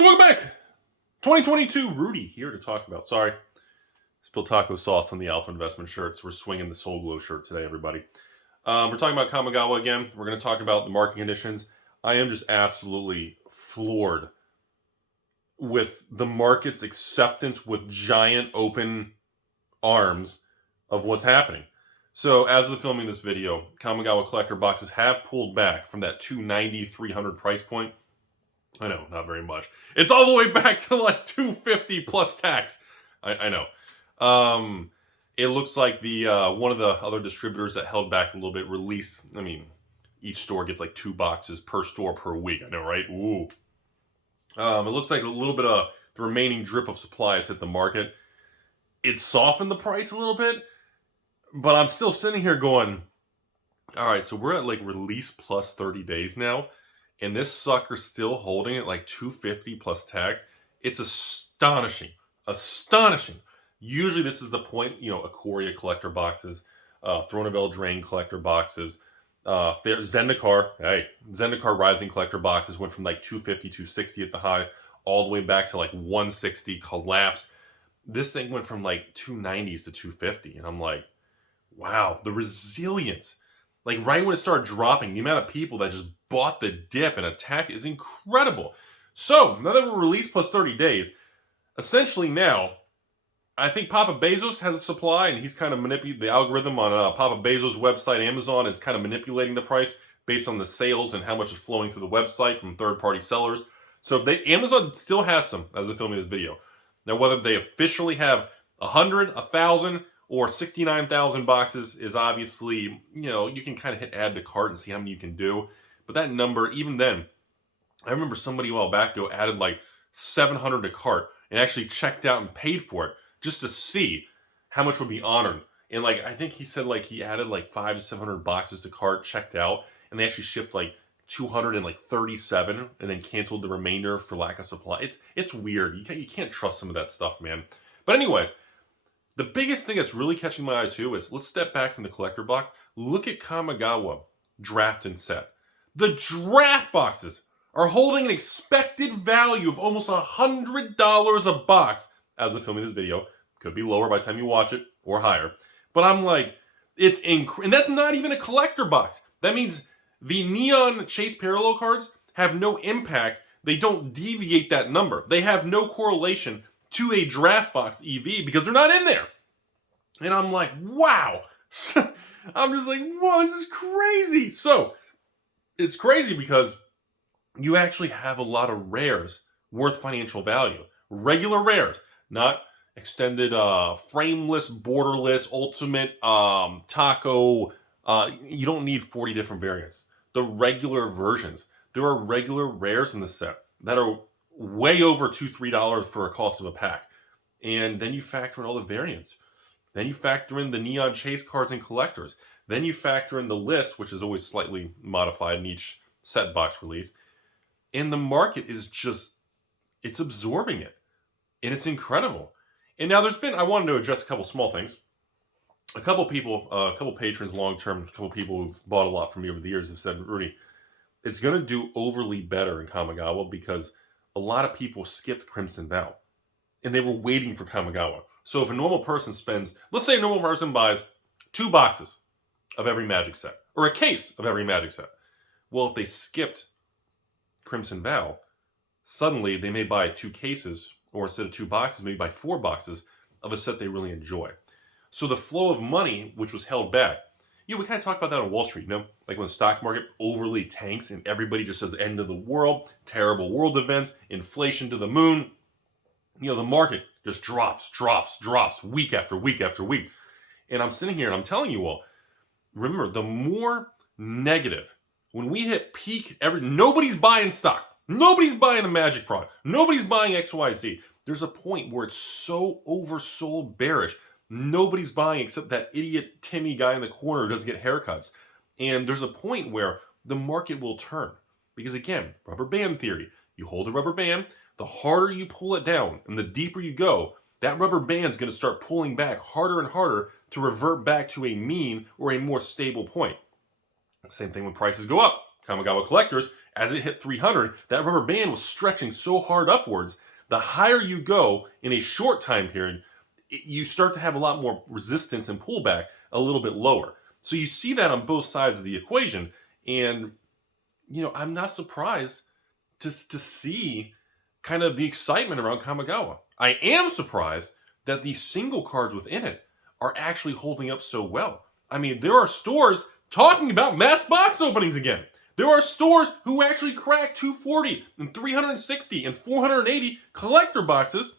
welcome back. 2022, Rudy here to talk about. Sorry, spilled taco sauce on the Alpha Investment shirts. We're swinging the Soul Glow shirt today, everybody. We're talking about Kamigawa again. We're going to talk about the market conditions. I am just absolutely floored with the market's acceptance with giant open arms of what's happening. So as of the filming this video, Kamigawa collector boxes have pulled back from that 290, 300 price point. I know, not very much. It's all the way back to like 250 plus tax. I know. It looks like the one of the other distributors that held back a little bit released. I mean, each store gets like 2 boxes per store per week. I know, right? Ooh. It looks like a little bit of the remaining drip of supply has hit the market. It softened the price a little bit, but I'm still sitting here going, all right, so we're at like release plus 30 days now, and this sucker's still holding it like 250 plus tax. It's astonishing. Astonishing. Usually this is the point, you know, Aquaria collector boxes, Throneville Drain collector boxes, Zendikar Rising collector boxes went from like 250, 260 at the high, all the way back to like 160, collapsed. This thing went from like 290s to 250, and I'm like, wow, the resilience. Like right when it started dropping, the amount of people that just bought the dip and attack is incredible. So now that we're released plus 30 days, essentially now, I think Papa Bezos has a supply, and he's kind of manipulating the algorithm on Papa Bezos' website. Amazon is kind of manipulating the price based on the sales and how much is flowing through the website from third-party sellers. So Amazon still has some as of filming this video. Now, whether they officially have 100, 1,000, or 69,000 boxes is obviously, you know, you can kind of hit add to cart and see how many you can do. But that number, even then, I remember somebody a while back ago added like 700 to cart and actually checked out and paid for it just to see how much would be honored. And like, I think he said like he added like 500 to 700 boxes to cart, checked out, and they actually shipped like 237 and then canceled the remainder for lack of supply. It's weird. You can't trust some of that stuff, man. But anyways, the biggest thing that's really catching my eye too is, let's step back from the collector box. Look at Kamigawa draft and set. The draft boxes are holding an expected value of almost $100 a box as of filming this video. Could be lower by the time you watch it, or higher. But I'm like, and that's not even a collector box. That means the neon chase parallel cards have no impact. They don't deviate that number. They have no correlation to a draft box EV because they're not in there. And I'm like, wow. I'm just like, whoa, this is crazy. So it's crazy because you actually have a lot of rares worth financial value. Regular rares, not extended, frameless, borderless, ultimate, taco. You don't need 40 different variants. The regular versions. There are regular rares in the set that are way over $2, $3 for a cost of a pack. And then you factor in all the variants. Then you factor in the neon chase cards and collectors. Then you factor in the list, which is always slightly modified in each set box release. And the market is just, it's absorbing it. And it's incredible. And now I wanted to address a couple small things. A couple people, a couple patrons long-term, a couple people who've bought a lot from me over the years have said, Rudy, it's going to do overly better in Kamigawa because a lot of people skipped Crimson Vow. And they were waiting for Kamigawa. So if a normal person spends, let's say a normal person buys 2 boxes of every Magic set, or a case of every Magic set. Well, if they skipped Crimson Vow, suddenly they may buy 2 cases, or instead of 2 boxes, maybe buy 4 boxes of a set they really enjoy. So the flow of money, which was held back, you know, we kind of talked about that on Wall Street, you know? Like when the stock market overly tanks and everybody just says end of the world, terrible world events, inflation to the moon. You know, the market just drops week after week after week. And I'm sitting here and I'm telling you all, remember, the more negative, when we hit peak, nobody's buying stock. Nobody's buying a Magic product. Nobody's buying XYZ. There's a point where it's so oversold bearish. Nobody's buying except that idiot Timmy guy in the corner who doesn't get haircuts. And there's a point where the market will turn. Because again, rubber band theory. You hold a rubber band, the harder you pull it down and the deeper you go, that rubber band is going to start pulling back harder and harder to revert back to a mean or a more stable point. Same thing when prices go up. Kamigawa collectors, As it hit 300, that rubber band was stretching so hard upwards. The higher you go in a short time period, you start to have a lot more resistance and pullback a little bit lower. So you see that on both sides of the equation. And, I'm not surprised to see kind of the excitement around Kamigawa. I am surprised that the single cards within it are actually holding up so well. I mean, there are stores talking about mass box openings again. There are stores who actually crack 240 and 360 and 480 collector boxes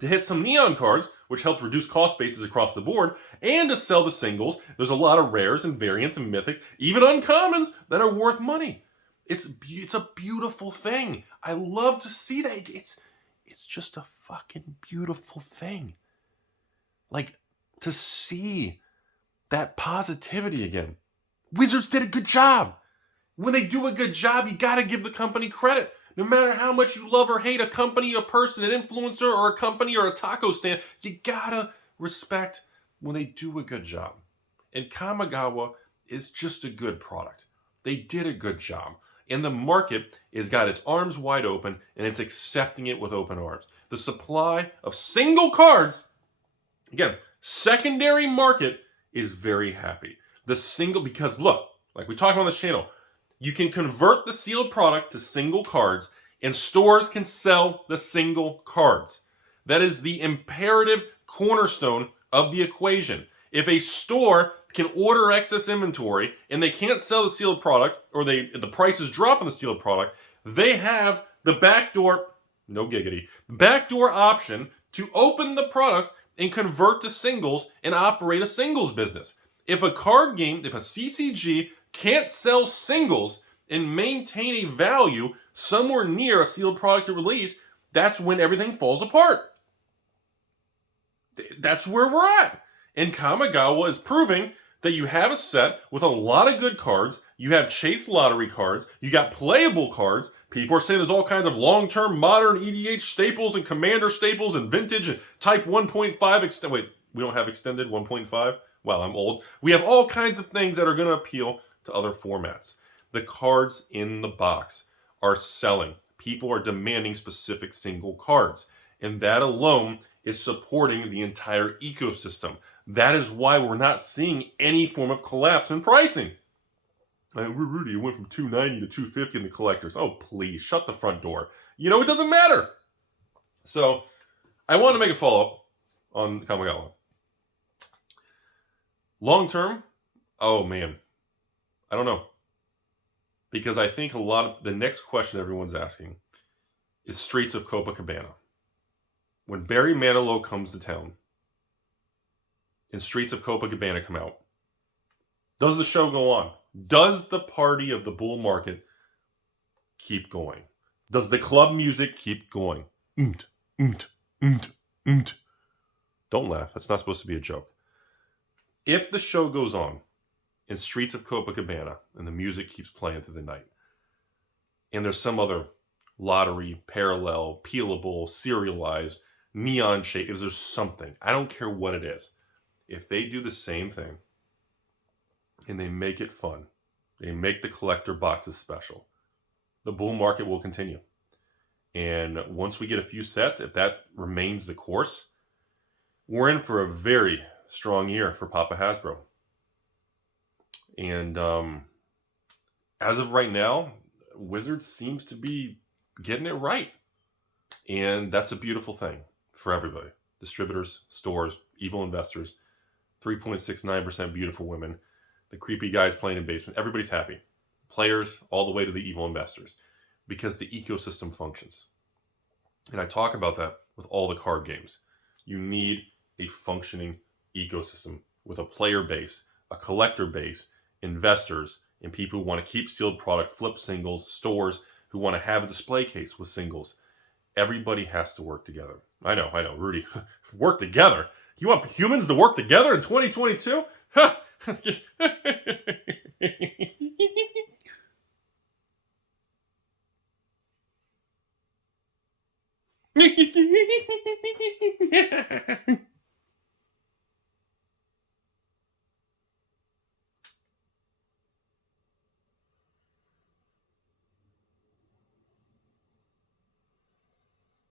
to hit some neon cards, which helps reduce cost bases across the board, and to sell the singles. There's a lot of rares and variants and mythics, even uncommons, that are worth money. It's a beautiful thing. I love to see that. It's just a fucking beautiful thing. Like, to see that positivity again. Wizards did a good job. When they do a good job, you gotta give the company credit. No matter how much you love or hate a company, a person, an influencer, or a company, or a taco stand, you gotta respect when they do a good job. And Kamigawa is just a good product. They did a good job. And the market has got its arms wide open, and it's accepting it with open arms. The supply of single cards, again, secondary market, is very happy. Because look, like we talk about on this channel, you can convert the sealed product to single cards, and stores can sell the single cards. That is the imperative cornerstone of the equation. If a store can order excess inventory and they can't sell the sealed product, or the prices drop on the sealed product, they have the backdoor option to open the product and convert to singles and operate a singles business. If a card game, if a CCG can't sell singles and maintain a value somewhere near a sealed product at release, that's when everything falls apart. That's where we're at. And Kamigawa is proving that you have a set with a lot of good cards. You have chase lottery cards. You got playable cards. People are saying there's all kinds of long-term modern EDH staples and commander staples and vintage and type 1.5 Wait, we don't have extended 1.5? Wow, I'm old. We have all kinds of things that are going to appeal to other formats. The cards in the box are selling. People are demanding specific single cards. And that alone is supporting the entire ecosystem. That is why we're not seeing any form of collapse in pricing. Rudy, it went from $290 to $250 in the collectors. Oh, please, shut the front door. It doesn't matter. So, I want to make a follow-up on Kamigawa. Long term, oh man, I don't know. Because I think the next question everyone's asking is Streets of Copacabana. When Barry Manilow comes to town and Streets of Copacabana come out, does the show go on? Does the party of the bull market keep going? Does the club music keep going? Don't laugh. That's not supposed to be a joke. If the show goes on in Streets of Copacabana and the music keeps playing through the night, and there's some other lottery, parallel, peelable, serialized, neon shade, if there's something, I don't care what it is, if they do the same thing and they make it fun, they make the collector boxes special, the bull market will continue. And once we get a few sets, if that remains the course, we're in for a very strong year for Papa Hasbro. And as of right now, Wizards seems to be getting it right. And that's a beautiful thing for everybody. Distributors, stores, evil investors, 3.69% beautiful women, the creepy guys playing in basement. Everybody's happy. Players all the way to the evil investors. Because the ecosystem functions. And I talk about that with all the card games. You need a functioning ecosystem with a player base, a collector base, investors, and people who want to keep sealed product, flip singles, stores who want to have a display case with singles. Everybody has to work together. I know, Rudy. Work together? You want humans to work together in 2022?